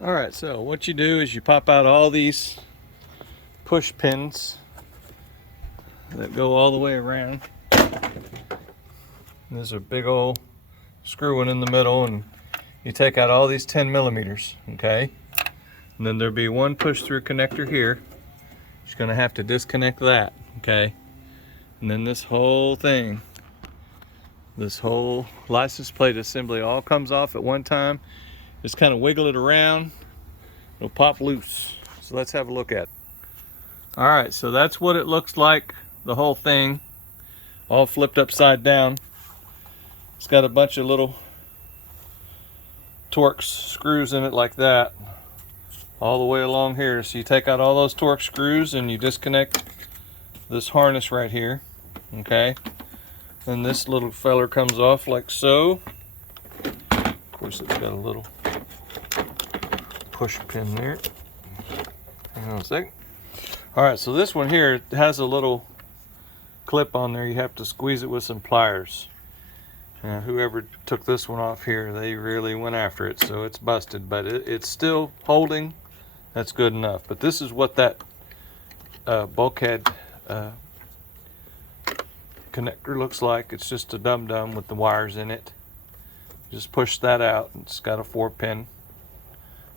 All right, so what you do is you pop out all these push pins that go all the way around. There's a big old screw one in the middle, and you take out all these 10 millimeters, okay? And then there'll be one push through connector here. You're gonna have to disconnect that, okay? And then this whole thing, this whole license plate assembly all comes off at one time. Just kind of wiggle it around, it'll pop loose. So let's have a look at it. All right, so that's what it looks like, the whole thing, all flipped upside down. It's got a bunch of little Torx screws in it like that, all the way along here. So you take out all those Torx screws and you disconnect this harness right here, okay? Then this little feller comes off like so. Of course, it's got a little push pin there. Hang on a second. All right, so this one here has a little clip on there. You have to squeeze it with some pliers. Whoever took this one off here, they really went after it, so it's busted, but it's still holding. That's good enough. But this is what that bulkhead connector looks like. It's just a dum-dum with the wires in it. Just push that out. It's got a 4-pin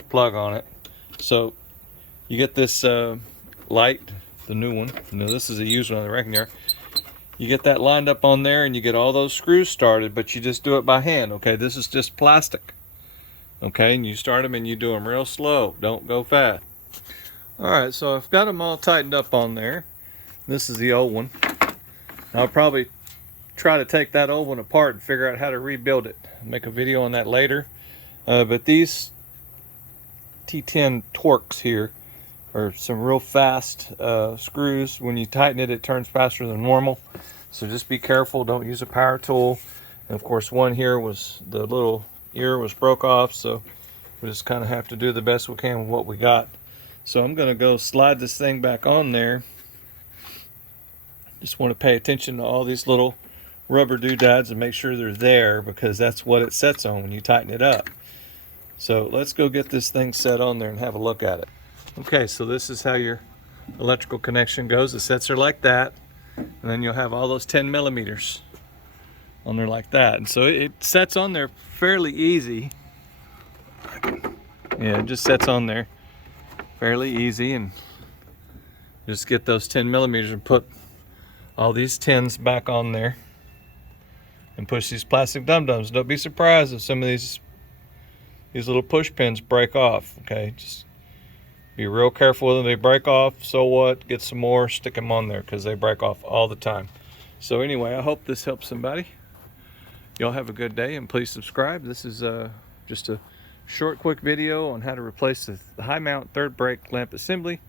plug on it. So you get this light, the new one. Now this is a used one, I reckon there. You get that lined up on there and you get all those screws started, but you just do it by hand, okay? This is just plastic, okay? And you start them and you do them real slow. Don't go fast. All right, so I've got them all tightened up on there. This is the old one. I'll probably try to take that old one apart and figure out how to rebuild it. I'll make a video on that later. But these T10 Torx here are some real fast screws. When you tighten it, it turns faster than normal. So just be careful, don't use a power tool. And of course, one here was, the little ear was broke off, so we just kind of have to do the best we can with what we got. So I'm gonna go slide this thing back on there. Just want to pay attention to all these little rubber doodads and make sure they're there, because that's what it sets on when you tighten it up. So let's go get this thing set on there and have a look at it. Okay, so this is how your electrical connection goes. The sets are like that, and then you'll have all those 10 millimeters on there like that. And so it sets on there fairly easy. Yeah, it just sets on there fairly easy, and just get those 10 millimeters and put all these 10s back on there and push these plastic dum-dums. Don't be surprised if some of these little push pins break off, okay? Just be real careful with them. They break off, so what? Get some more, stick them on there, because they break off all the time. So anyway, I hope this helps somebody. Y'all have a good day, and please subscribe. This is just a short, quick video on how to replace the high mount third brake lamp assembly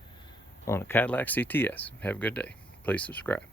on a Cadillac CTS. Have a good day. Please subscribe.